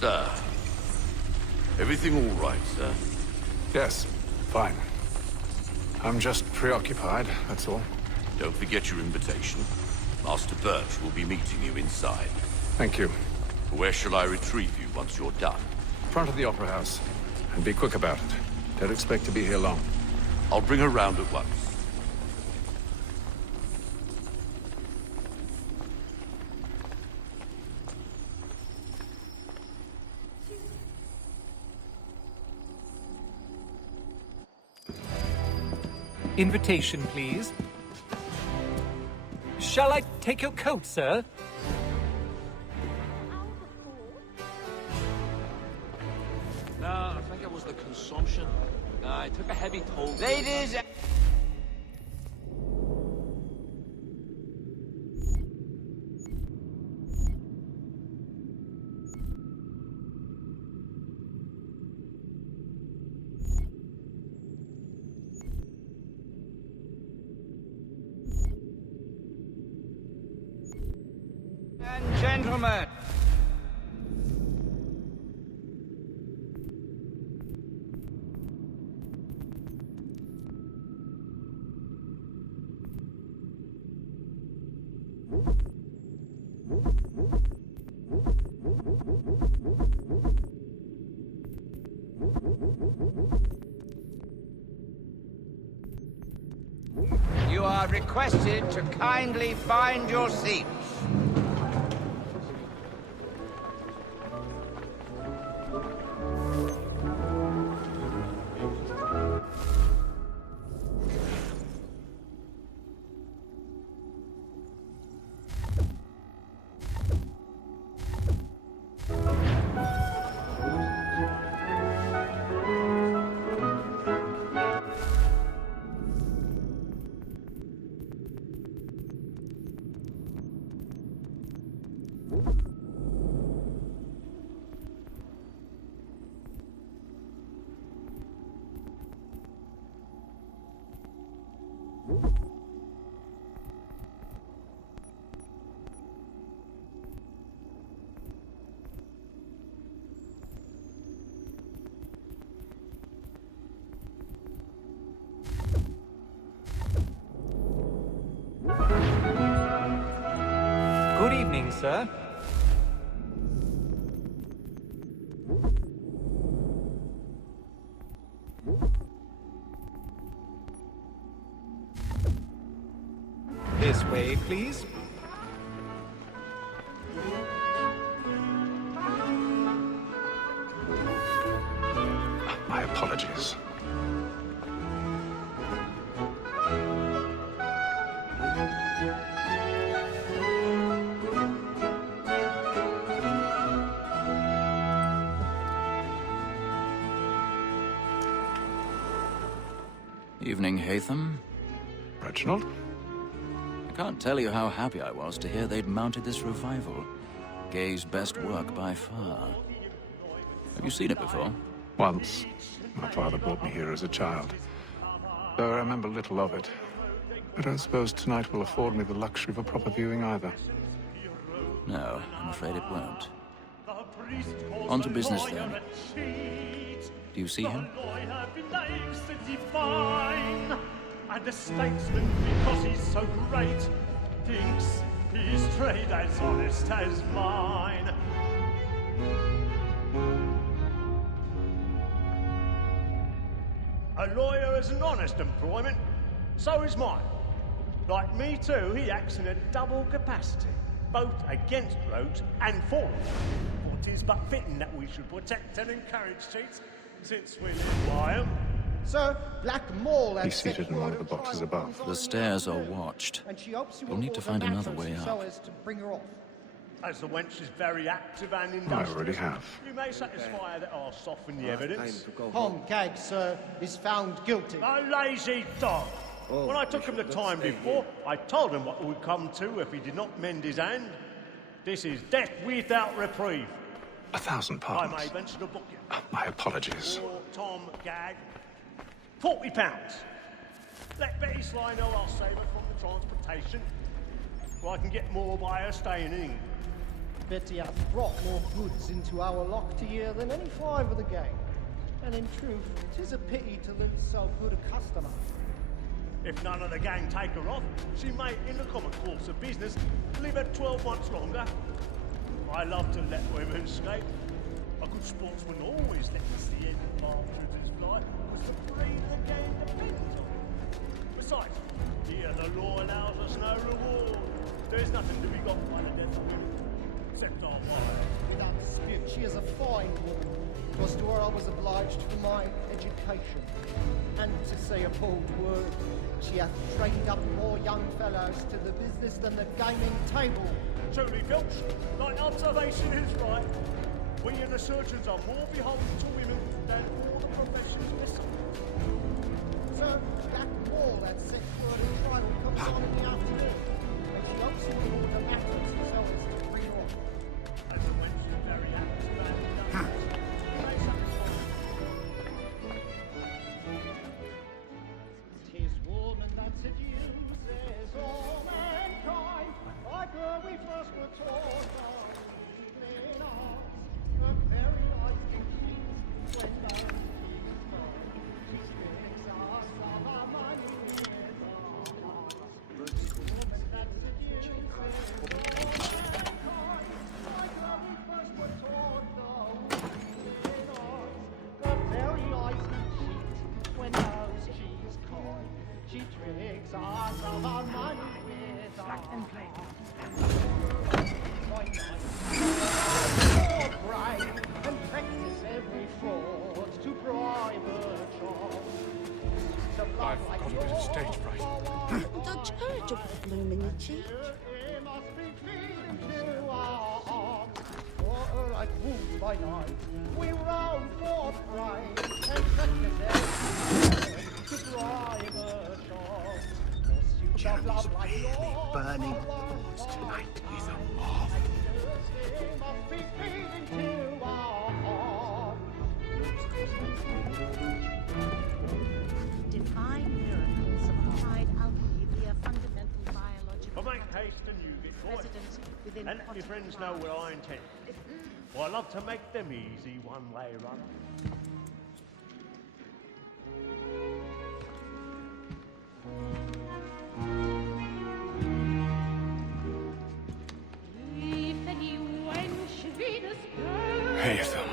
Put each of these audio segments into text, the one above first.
Sir. Everything all right, sir? Yes, fine. I'm just preoccupied, that's all. Don't forget your invitation. Master Birch will be meeting you inside. Thank you. Where shall I retrieve you once you're done? Front of the Opera House. And be quick about it. Don't expect to be here long. I'll bring her round at once. Invitation, please. Shall I take your coat, sir? No, I think it was the consumption. I took a heavy toll. Ladies... and gentlemen. You are requested to kindly find your seats. Good evening, sir. This way, please. My apologies. Evening, Hatham. Reginald? I can't tell you how happy I was to hear they'd mounted this revival. Gay's best work by far. Have you seen it before? Once. My father brought me here as a child. Though I remember little of it. I don't suppose tonight will afford me the luxury of a proper viewing either. No, I'm afraid it won't. On to business, then. Do you see him? And the statesman, because he's so great, thinks his trade as honest as mine. A lawyer is an honest employment, so is mine. Like me too, he acts in a double capacity, both against rogues and for them. For 'tis but fitting that we should protect and encourage cheats, since we live by 'em. Sir, Black Mole has He's seated in one of the boxes above. The stairs are watched. and she hopes you You'll will need to order find another mattress way so up. as to bring her off. As the wench is very active and I industrious, already have. you may satisfy that I'll soften the evidence. Tom Gag, sir, is found guilty. A lazy dog! When I took him the time before, I told him what it would come to if he did not mend his hand. This is death without reprieve. 1,000 I pardons. may venture to book you. My apologies. For Tom Gag, £40. Let Betty Sly know I'll save her from the transportation, or I can get more by her staying in England. Bet he hath brought more goods into our locked here than any 5 of the gang. And in truth, 'tis a pity to lose so good a customer. If none of the gang take her off, she may, in the common course of business, live her 12 months longer. I love to let women escape. A good sportsman always lets the end of partridges fly, because the breed of the gang depends on it. Besides, here the law allows us no reward. There's nothing to be got by the death of women, except our wives. Without dispute, she is a fine woman. 'Twas to her I was obliged for my education. And to say a bold word, she hath trained up more young fellows to the business than the gaming table. Truly, Filch, thine observation is right. We and the surgeons are more beholden to women than all the professions listen. Sir, Black Mall had sent word a trial comes on in the afternoon, and she hopes you will order matters herself to bring her off. As a wench is very apt to have done. Say something for me. 'Tis woman that seduces all mankind, like her we first were taught our evening arts. Her very eyes can cheat when those cheeks burn. She tricks us of our money with her hearts. Woman that seduces all mankind, like her we first were taught our evening arts. Her very eyes can cheat when those cheeks coy. She tricks us of our money with her hearts. More bright and practice every fraud to bribe a child. I've got a bit of stage fright. The church of the bloom in the cheek. It must be feeding to our arms. For like wolves by night, we roam forth bright and practice every fraud to bribe a child. Jeremy's really burning balls tonight. He's a moth. Define miracles of applied alchemy via fundamental biological But make haste and you get going. residence within And let your friends know what I intend. For I love to make them easy one-way runner. Hatham.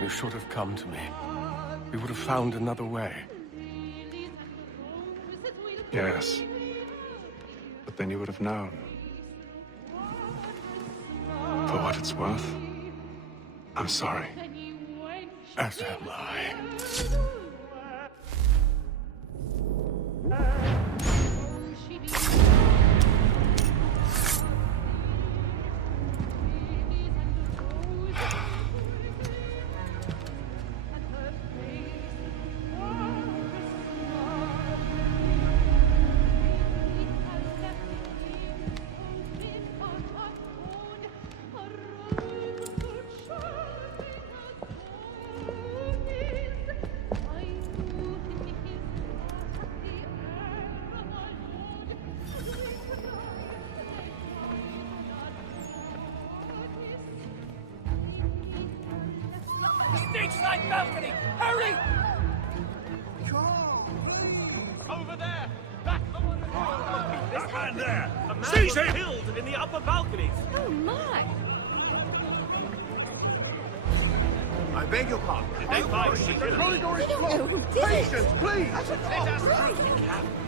You should have come to me. We would have found another way. Yes. But then you would have known. For what it's worth, I'm sorry. As am I. Stage-side balcony! Hurry! Over there! Back! That man there! A man Seize was him! killed in the upper balconies! Oh my! I beg your pardon. They find The Sheila. corridor We is don't know closed. who did it! Patience, please. Let us through!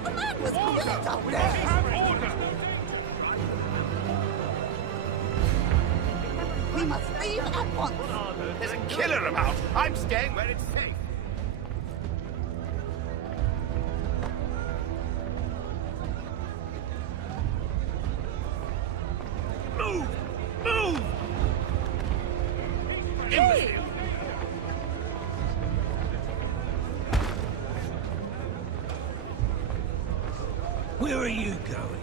The man was killed up there! Have order! We must leave at once! There's a killer about. I'm staying where it's safe. Move! Move! Hey! Where are you going?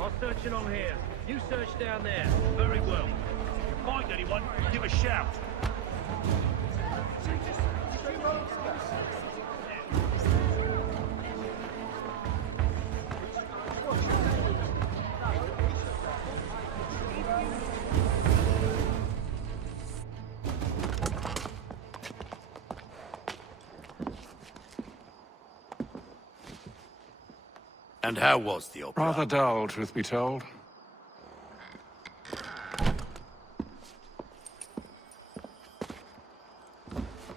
I'm searching on here. You search down there. Very well. If you find anyone, give a shout. And how was the opera? Rather dull, truth be told.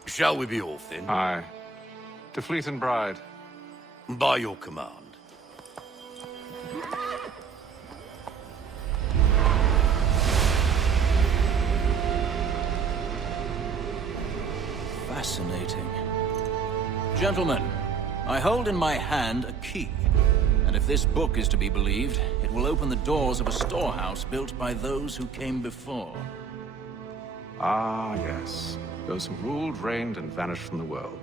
Shall we be off then? Aye. To Fleet and Bride. By your command. Fascinating. Gentlemen, I hold in my hand a key. And if this book is to be believed, it will open the doors of a storehouse built by those who came before. Ah, yes. Those who ruled, reigned, and vanished from the world.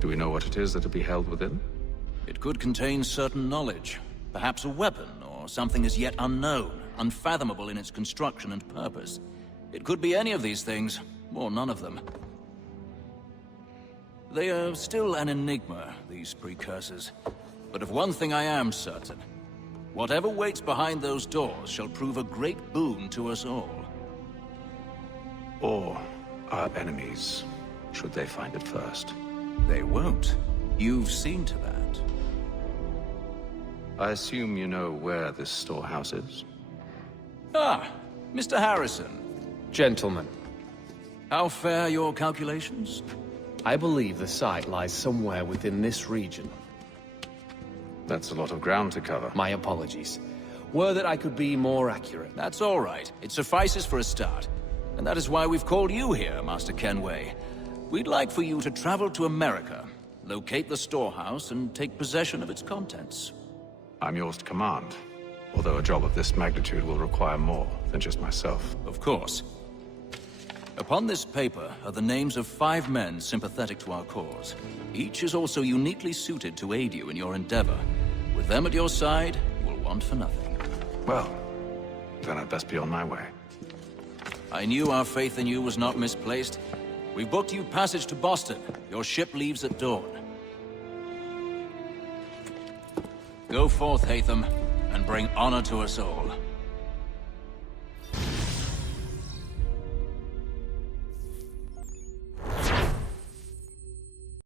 Do we know what it is that will be held within? It could contain certain knowledge. Perhaps a weapon, or something as yet unknown, unfathomable in its construction and purpose. It could be any of these things, or none of them. They are still an enigma, these precursors. But of one thing I am certain. Whatever waits behind those doors shall prove a great boon to us all. Or our enemies, should they find it first. They won't. You've seen to that. I assume you know where this storehouse is? Ah, Mr. Harrison. Gentlemen, How fare your calculations? I believe the site lies somewhere within this region. That's a lot of ground to cover. My apologies. Were that I could be more accurate. That's all right. It suffices for a start. And that is why we've called you here, Master Kenway. We'd like for you to travel to America, locate the storehouse, and take possession of its contents. I'm yours to command, although a job of this magnitude will require more than just myself. Of course. Upon this paper are the names of 5 men sympathetic to our cause. Each is also uniquely suited to aid you in your endeavor. With them at your side, you will want for nothing. Well, then I'd best be on my way. I knew our faith in you was not misplaced. We booked you passage to Boston. Your ship leaves at dawn. Go forth, Hatham, and bring honor to us all.